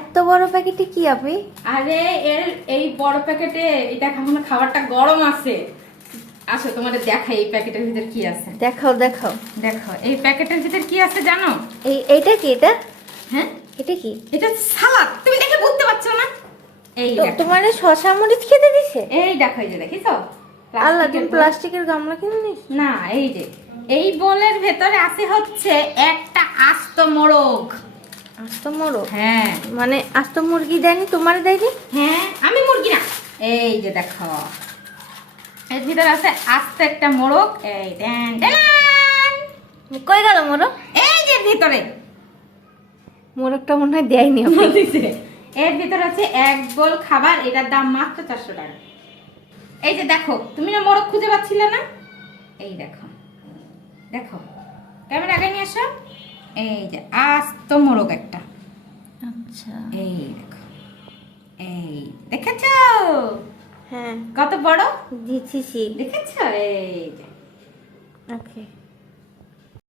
এত বড় প্যাকেটে কি আপনি? আরে এই বড় প্যাকেটে এটা এখন খাবারটা গরম আছে। আসো তোমাদের দেখাই এই প্যাকেটের ভিতর কি আছে। দেখাও দেখাও। দেখো এই প্যাকেটের ভিতর কি আছে জানো? এইটা কি? এটা হ্যাঁ এটা কি? এটা সালাদ। তুমি দেখে বুঝতে পারছো না? এই দেখো। তোমার শসা মরিচ খেতে দিছে? এই দেখো, এই যে দেখিছো? আল্লাহ, তুমি প্লাস্টিকের গামলা কিনে নিস? না, এই যে এই বোলের ভেতরে আছে হচ্ছে একটা আস্ত মোরগ। আস্ত মোরগ? হ্যাঁ। মানে আস্ত মুরগি দেয়নি? তোমার দেয়নি? হ্যাঁ, আমি মুরগি না। এই যে দেখো এর ভিতরে আছে আস্ত একটা মোরগ। এই ড্যান ড্যান। কই গেল মোরগ? এই যে ভিতরে মোরগটা মনে হয় দেয়নি আপনি। এর ভিতরে আছে এক বোল খাবার। এটার দাম মাত্র 400 টাকা। এই যে দেখো, তুমি না মোরগ খুঁজে পাচ্ছিলে না? এই দেখো, দেখো ক্যামেরা আগে নিয়ে আসো। এই যে আস্ত মোরগ একটা। আচ্ছা, এই দেখো, এই দেখেছো হ্যাঁ কত বড়? দিচ্ছি। দেখেছো? এই যে ওকে।